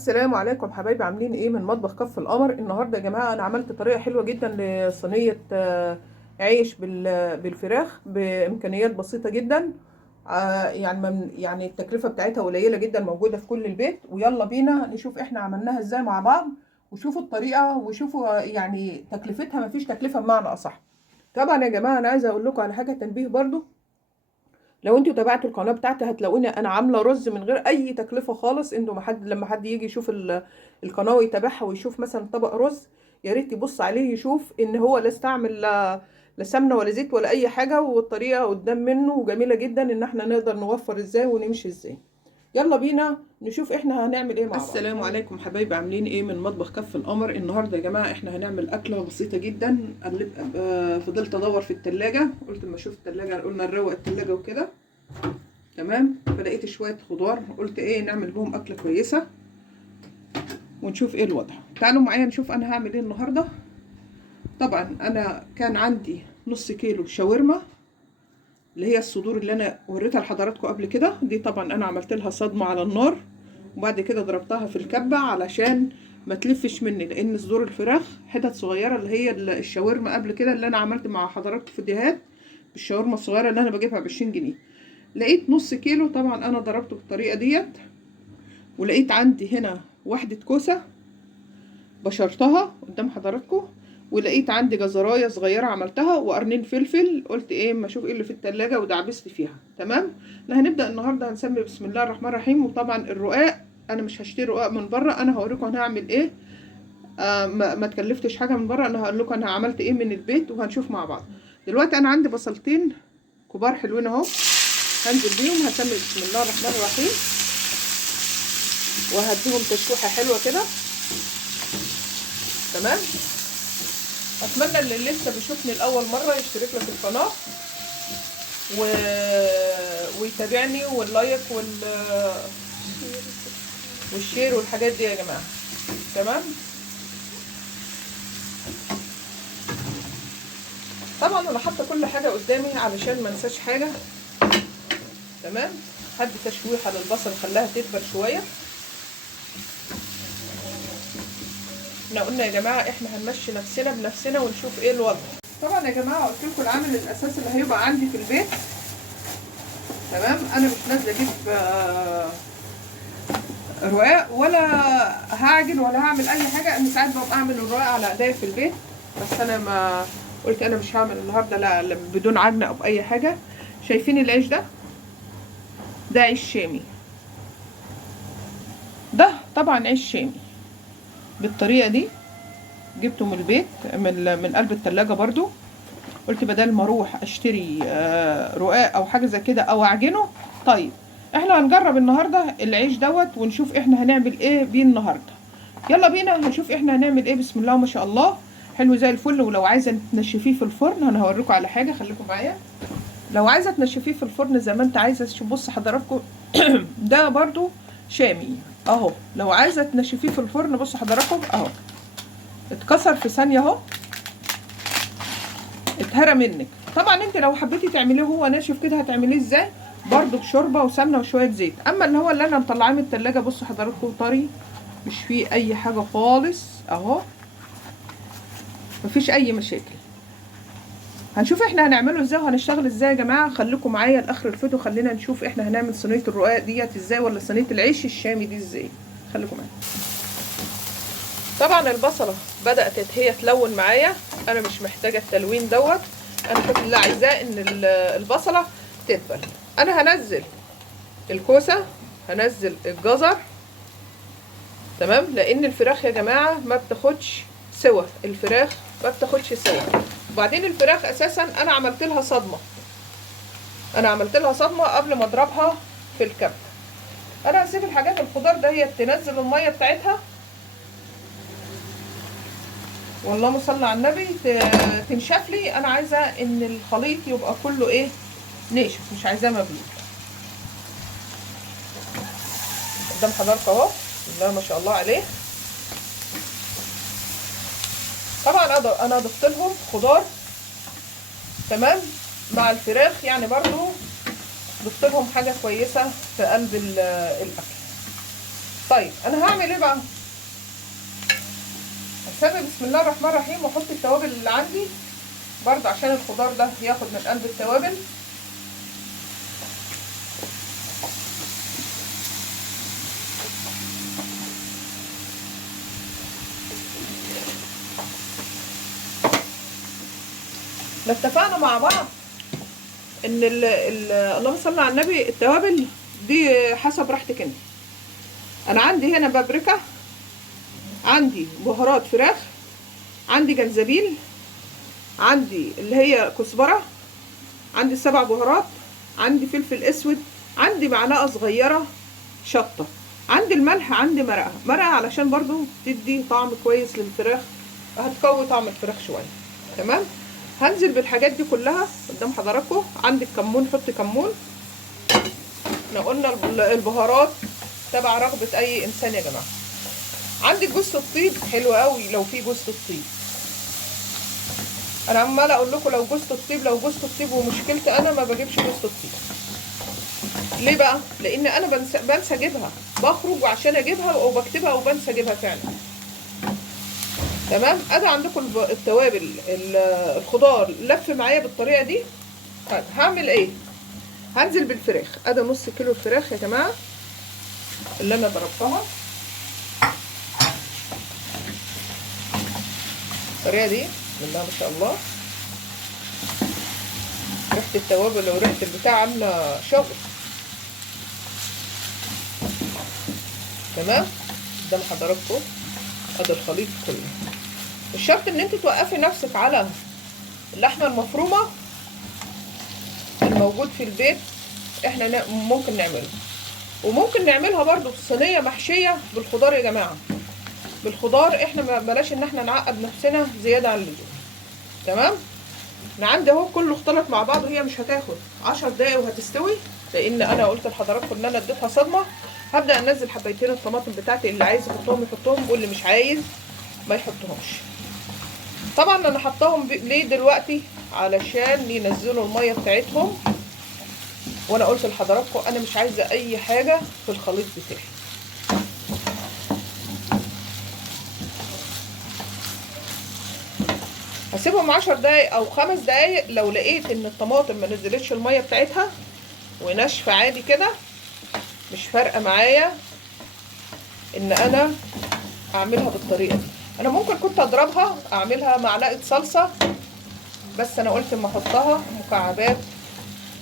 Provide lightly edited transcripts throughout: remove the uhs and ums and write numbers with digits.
السلام عليكم حبايبي، عاملين ايه؟ من مطبخ كف القمر. النهارده يا جماعه انا عملت طريقه حلوه جدا لصينيه عيش بالفراخ بامكانيات بسيطه جدا. يعني التكلفه بتاعتها قليله جدا، موجوده في كل البيت. ويلا بينا نشوف احنا عملناها ازاي مع بعض، وشوفوا الطريقه وشوفوا يعني تكلفتها. مفيش تكلفه بمعنى اصح. طبعا يا جماعه انا عايزه اقول لكم على حاجه تنبيه برضو. لو انتوا تابعتوا القناه بتاعتي هتلاقوني انا عامله رز من غير اي تكلفه خالص. انتوا لما حد يجي يشوف القناه ويتابعها ويشوف مثلا طبق رز، يا ريت يبص عليه يشوف ان هو لا استعمل لا سمنه ولا زيت ولا اي حاجه، والطريقه قدام منه وجميله جدا ان احنا نقدر نوفر ازاي ونمشي ازاي. يلا بينا نشوف احنا هنعمل ايه مع بعض. السلام عليكم حبايبي، عاملين ايه؟ من مطبخ كف القمر. النهارده يا جماعه احنا هنعمل اكله بسيطه جدا. فضلت ادور في التلاجة، قلت اما اشوف التلاجة، قلنا نروق التلاجة وكده. تمام. فلقيت شويه خضار، قلت ايه نعمل بهم اكله كويسه ونشوف ايه الوضع. تعالوا معايا نشوف انا هعمل ايه النهارده. طبعا انا كان عندي نص كيلو شاورما، اللي هي الصدور اللي انا وريتها لحضراتكم قبل كده. دي طبعا انا عملت لها صدمه على النار، وبعد كده ضربتها في الكبه علشان ما تلفش مني، لان صدور الفراخ حتت صغيره اللي هي الشاورما قبل كده اللي انا عملت مع حضراتكم فيديوهات بالشاورما الصغيره اللي انا بجيبها ب20 جنيه. لقيت نص كيلو، طبعا انا ضربته بالطريقه ديت. ولقيت عندي هنا واحده كوسه بشرتها قدام حضراتكم، ولقيت عندي جزرايه صغيره عملتها، وقرنين فلفل. قلت ايه اما اشوف ايه اللي في التلاجة ودعبست فيها. تمام. لا، هنبدا النهارده هنسمي بسم الله الرحمن الرحيم. وطبعا الرقاق انا مش هشتري رقاق من بره، انا هوريكم انا هعمل ايه. ما تكلفتش حاجه من بره، انا هقول لكم انا عملت ايه من البيت وهنشوف مع بعض. دلوقتي انا عندي بصلتين كبار حلوين اهو، هنزل بيهم. هسمي بسم الله الرحمن الرحيم وهديهم تشويحه حلوه كده. تمام. اتمنى اللي لسه بيشوفني لاول مره يشترك لي في القناه ويتابعني، واللايك والشير والحاجات دي يا جماعه. تمام. طبعا انا حاطه كل حاجه قدامي علشان ما انساش حاجه. تمام. هدي تشويحه للبصل، خلاها تدبل شويه. احنا قلنا يا جماعه احنا هنمشي نفسنا بنفسنا ونشوف ايه الوضع. طبعا يا جماعه قلت لكم العامل الاساسي اللي هيبقى عندي في البيت. تمام. انا مش نازله اجيب رقاق ولا هعجن ولا هعمل اي حاجه. انا ساعات ببقى اعمل الرقاق على ايديا في البيت، بس انا ما قلت انا مش هعمل النهارده لا بدون عجن او اي حاجه. شايفين العيش ده؟ ده عيش شامي. ده طبعا عيش شامي بالطريقه دي. جبته من البيت من قلب التلاجة برضو. قلت بدل ما اروح اشتري رقاق او حاجه زي كده او اعجنه. طيب احنا هنجرب النهارده العيش دوت ونشوف احنا هنعمل ايه بيه النهارده. يلا بينا هنشوف احنا هنعمل ايه. بسم الله ما شاء الله، حلو زي الفل. ولو عايزه تنشفيه في الفرن انا هوريكم على حاجه، خليكم معايا. لو عايزه تنشفيه في الفرن زي ما انت عايزه، شوف بص حضراتكم ده برضو شامي اهو. لو عايزه تنشفيه في الفرن بص حضراتكم اهو، اتكسر في ثانيه اهو، اتهرى منك. طبعا انت لو حبيتي تعمليه هو ناشف كده هتعمليه ازاي؟ برضو بشوربه وسمنه وشويه زيت. اما اللي هو اللي انا مطلعاه من التلاجة بصوا حضراتكم طري، مش فيه اي حاجه خالص اهو، مفيش اي مشاكل. هنشوف احنا هنعمله ازاي وهنشتغل ازاي يا جماعه. خليكم معايا لاخر الفيديو، خلينا نشوف احنا هنعمل صينيه الرقاق ديت ازاي، ولا صينيه العيش الشامي دي ازاي. خليكم معايا. طبعا البصله بدات هي تلون معايا، انا مش محتاجه التلوين دوت. انا كل اللي عايزاه ان البصله تدبل. انا هنزل الكوسه، هنزل الجزر. تمام. لان الفراخ يا جماعه ما بتاخدش سوا، الفراخ ما بتاخدش سوا. وبعدين الفراخ اساسا انا عملت لها صدمه، قبل ما اضربها في الكبه. انا هسيب الحاجات الخضار ده هي تنزل الميه بتاعتها، واللهم صل على النبي، تنشف لي. انا عايزه ان الخليط يبقى كله ايه، ناشف، مش عايزاه مبلول. قدام حضرتك اهو، بسم الله ما شاء الله عليه. طبعا انا ضفت لهم خضار تمام مع الفراخ، يعني برضو ضفت لهم حاجه كويسه في قلب الاكل. طيب انا هعمل ايه بقى؟ هسمي بسم الله الرحمن الرحيم واحط التوابل اللي عندي برضه عشان الخضار ده ياخد من قلب التوابل. احنا اتفقنا مع بعض ان اللهم صل على النبي التوابل دي حسب راحتك انت. انا عندي هنا بابريكا، عندي بهارات فراخ، عندي جنزبيل، عندي اللي هي كزبره، عندي 7 بهارات، عندي فلفل اسود، عندي معلقه صغيره شطه، عندي الملح، عندي مرقه علشان برضو تدي طعم كويس للفراخ، هتقوي طعم الفراخ شويه. تمام. هنزل بالحاجات دي كلها قدام حضراتكم. عندك كمون، حطي كمون. احنا قلنا البهارات تبع رغبه اي انسان يا جماعه. عندك جوز الطيب، حلو قوي لو في جوز الطيب. انا عماله اقول لكم لو جوز الطيب لو جوز الطيب، ومشكلتي انا ما بجيبش جوز الطيب. ليه بقى؟ لان انا بنسى اجيبها، بخرج وعشان اجيبها وبكتبها وبنسى اجيبها فعلا. تمام. ادي عندكم التوابل، الخضار لف معايا بالطريقه دي. طيب هعمل ايه؟ هنزل بالفراخ. ادي نص كيلو الفراخ يا جماعه اللي انا ضربتها الطريقه دي. بسم الله ما شاء الله، ريحه التوابل وريحه البتاع عامله شغل. تمام. قدام حضراتكم ادي الخليط كله. الشرط ان انت توقفي نفسك على اللحمه المفرومه الموجود في البيت. احنا ممكن نعمله، وممكن نعملها برضو في صينيه محشيه بالخضار يا جماعه. بالخضار احنا ما بلاش ان احنا نعقد نفسنا زياده عن اللزوم. تمام. انا عندي اهو كله اختلط مع بعض، وهي مش هتاخد 10 دقايق وهتستوي، لان انا قلت لحضراتكم ان انا اديتها صدمه. هبدا انزل حبايتين الطماطم بتاعتي، اللي عايز يحطهم يحطهم واللي مش عايز ما يحطهمش. طبعا انا حطاهم ليه دلوقتي؟ علشان ينزلوا الميه بتاعتهم. وانا قلت لحضراتكم انا مش عايزه اي حاجه في الخليط بتاعي. هسيبهم 10 دقايق او 5 دقايق. لو لقيت ان الطماطم ما نزلتش الميه بتاعتها وناشفه عادي كده، مش فارقه معايا ان انا اعملها بالطريقه دي. انا ممكن كنت اضربها اعملها معلقه صلصه، بس انا قلت اما احطها مكعبات،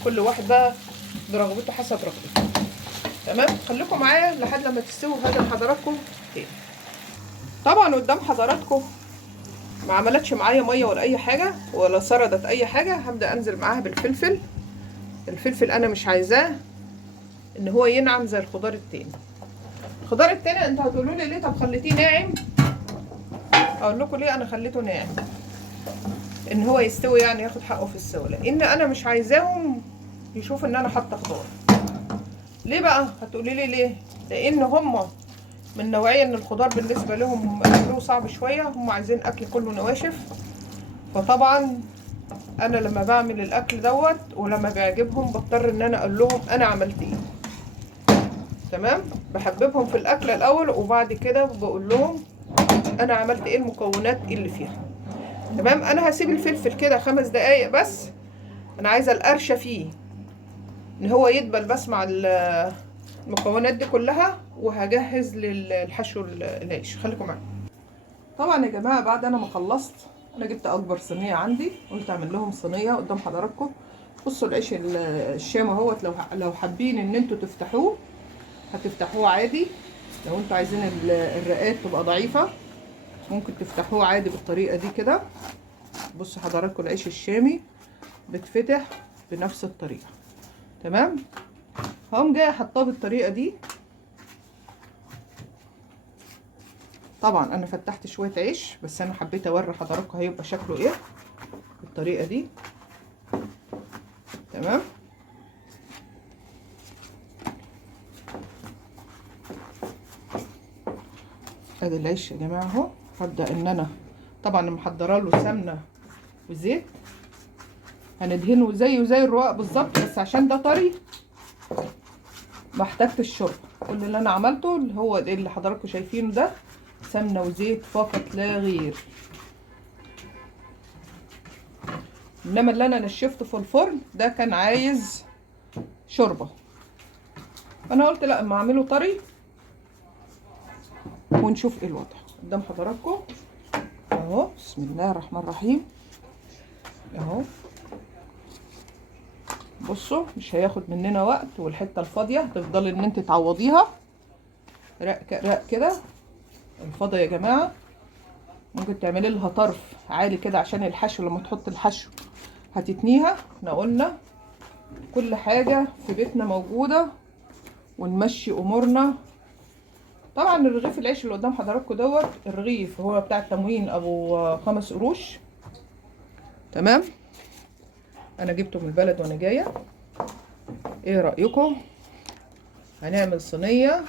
كل واحد بقى برغبته حسب رغبته. تمام. خليكم معايا لحد لما تستوي هذا لحضراتكم تاني. طبعا قدام حضراتكم ما عملتش معايا ميه ولا اي حاجه ولا سردت اي حاجه. هبدا انزل معاها بالفلفل. الفلفل انا مش عايزاه ان هو ينعم زي الخضار التاني. الخضار التاني انتوا هتقولوا لي ليه طب خليتيه ناعم؟ اقول لكم ليه انا خليته ناعم، ان هو يستوي يعني ياخد حقه في السوا، لان انا مش عايزاهم يشوفوا ان انا حاطه خضار. ليه بقى؟ هتقولي لي ليه؟ لان هم من نوعيه ان الخضار بالنسبه لهم اكله صعب شويه، هم عايزين اكل كله نواشف. فطبعا انا لما بعمل الاكل دوت ولما بيعجبهم بضطر ان انا اقول لهم انا عملت ايه. تمام. بحببهم في الاكله الاول وبعد كده بقول لهم انا عملت ايه، المكونات اللي فيها. تمام. انا هسيب الفلفل كده 5 دقايق بس. انا عايزه القرشه فيه ان هو يدبل بس مع المكونات دي كلها، وهجهز للحشو العيش. خليكم معايا. طبعا يا جماعه بعد انا ما خلصت، انا جبت اكبر صينيه عندي، قلت اعمل لهم صينيه قدام حضراتكم. بصوا العيش الشام اهوت. لو حابين ان انتوا تفتحوه هتفتحوه عادي. لو انتوا عايزين الرقات تبقى ضعيفه ممكن تفتحوه عادي بالطريقه دي كده. بصوا حضراتكم العيش الشامي بتفتح بنفس الطريقه. تمام. هقوم جايه حطاه بالطريقه دي. طبعا انا فتحت شويه عيش بس انا حبيت اوري حضراتكم هيبقى شكله ايه بالطريقه دي. تمام. ادي العيش يا جماعه اهو. هبدا ان انا طبعا محضره له سمنه وزيت، هندهنه زيه زي الرقاق بالظبط، بس عشان ده طري ما احتجتش شوربه. كل اللي انا عملته اللي هو اللي حضراتكم شايفينه ده، سمنه وزيت فقط لا غير. انما اللي انا نشفته في الفرن ده كان عايز شوربه، انا قلت لا اما اعمله طري ونشوف ايه الوضع. قدام حضراتكم اهو، بسم الله الرحمن الرحيم اهو. بصوا مش هياخد مننا وقت، والحته الفاضيه تفضلي ان انت تعوضيها رق كده. الفاضيه يا جماعه ممكن تعملي لها طرف عالي كده عشان الحشو، لما تحط الحشو هتتنيها. احنا قلنا كل حاجه في بيتنا موجوده ونمشي امورنا. طبعا الرغيف العيش اللي قدام حضراتكم دوت الرغيف هو بتاع التموين ابو 5 قروش، تمام. انا جبته من البلد وانا جايه. ايه رايكم؟ هنعمل صينيه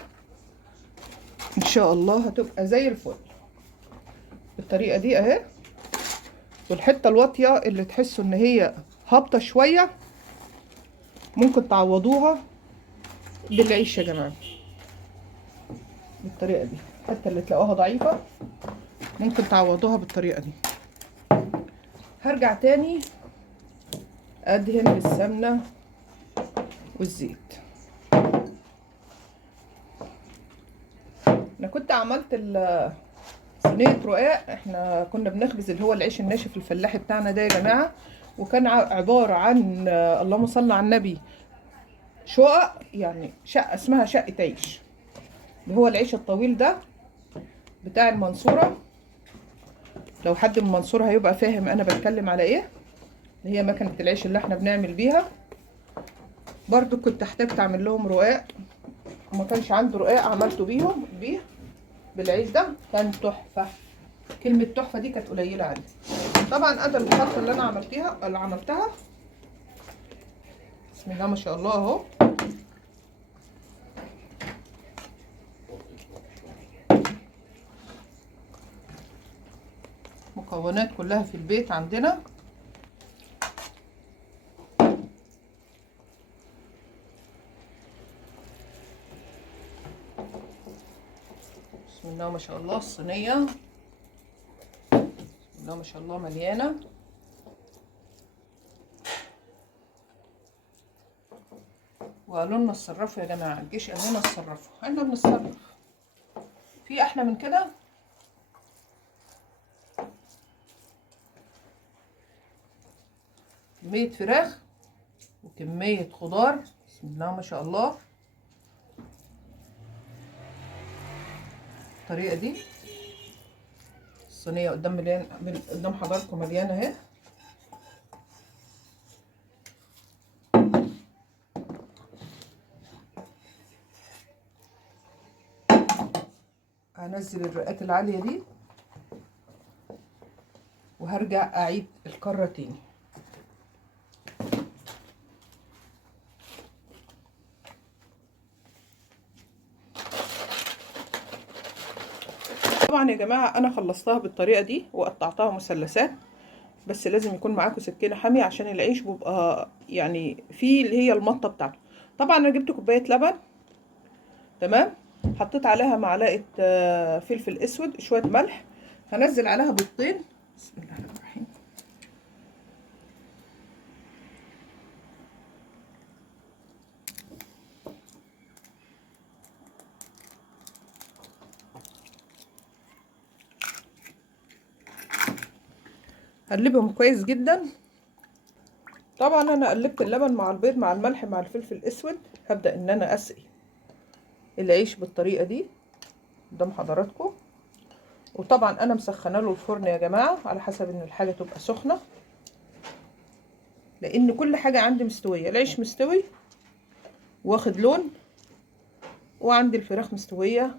ان شاء الله هتبقى زي الفل بالطريقه دي اهي. والحته الواطيه اللي تحسوا ان هي هابطه شويه ممكن تعوضوها بالعيش يا جماعه بالطريقه دي. الحته اللي تلاقوها ضعيفه ممكن تعوضوها بالطريقه دي. هرجع تاني ادهن بالسمنه والزيت. انا كنت عملت صينيه رقاق. احنا كنا بنخبز اللي هو العيش الناشف الفلاحي بتاعنا ده يا جماعه، وكان عباره عن اللهم صل على النبي شقق، يعني شقه اسمها شقه عيش، اللي هو العيش الطويل ده بتاع المنصوره. لو حد من المنصوره هيبقى فاهم انا بتكلم على ايه، اللي هي مكنه العيش اللي احنا بنعمل بيها. برضو كنت احتاجت اعمل لهم رقاق، وما كانش عندي رقاق عملته بيه بالعيش ده، كان تحفه. كلمه تحفه دي كانت قليله عندي. طبعا ادي الخلطه اللي انا عملتها بسم الله ما شاء الله اهو. مكونات كلها في البيت عندنا. بسم الله ما شاء الله الصينيه بسم الله ما شاء الله مليانه. وقالوا لنا اتصرفوا يا جماعه، الجيش قال لنا اتصرفوا، احنا بنتصرف. في احلى من كده؟ كميه فراخ وكميه خضار بسم الله ما شاء الله. الطريقه دي الصينيه قدام حضراتكم مليانه اهي. هنزل الرقات العاليه دي وهرجع اعيد الكره تاني. طبعا يا جماعه انا خلصتها بالطريقه دي وقطعتها مثلثات، بس لازم يكون معاكم سكينه حاميه عشان العيش بيبقى يعني فيه اللي هي المطه بتاعته. طبعا انا جبت كوبايه لبن، تمام. حطيت عليها معلقه فلفل اسود، شويه ملح. هنزل عليها بيضتين بسم الله الرحمن الرحيم. هقلبهم كويس جدا. طبعا انا قلبت اللبن مع البيض مع الملح مع الفلفل الاسود. هبدا ان انا اسقي العيش بالطريقه دي قدام حضراتكم. وطبعا انا مسخنه له الفرن يا جماعه على حسب ان الحاجه تبقى سخنه، لان كل حاجه عندي مستويه. العيش مستوي واخد لون، وعندي الفراخ مستويه،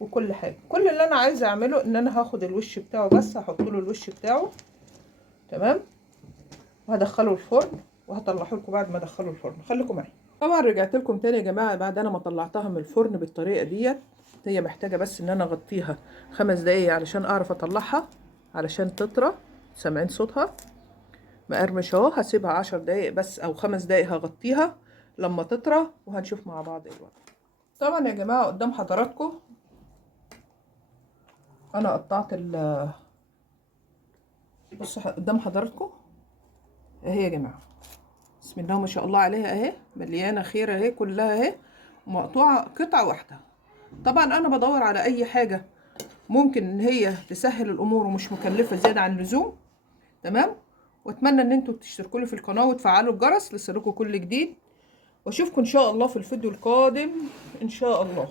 وكل حاجه. كل اللي انا عايزه اعمله ان انا هاخد الوش بتاعه بس، هحط له الوش بتاعه، تمام. وهدخله الفرن وهطلعه لكم بعد ما ادخله الفرن. خليكم معايا. طبعا رجعت لكم تاني يا جماعه بعد انا ما طلعتها من الفرن بالطريقه ديت. هي محتاجه بس ان انا اغطيها 5 دقايق علشان اعرف اطلعها، علشان تطرى. سامعين صوتها مقرمش اهو. هسيبها 10 دقايق بس او 5 دقايق هغطيها لما تطرى، وهنشوف مع بعض الوقت. طبعا يا جماعه قدام حضراتكم انا قطعت بصوا قدام حضراتكم اهي يا جماعه، بسم الله ما شاء الله عليها اهي، مليانه خير اهي، كلها اهي مقطوعه قطعه واحده. طبعا انا بدور على اي حاجه ممكن ان هي تسهل الامور ومش مكلفه زياده عن اللزوم. تمام. واتمنى ان انتوا تشتركوا لي في القناه وتفعلوا الجرس ليصلكوا كل جديد، واشوفكم ان شاء الله في الفيديو القادم ان شاء الله.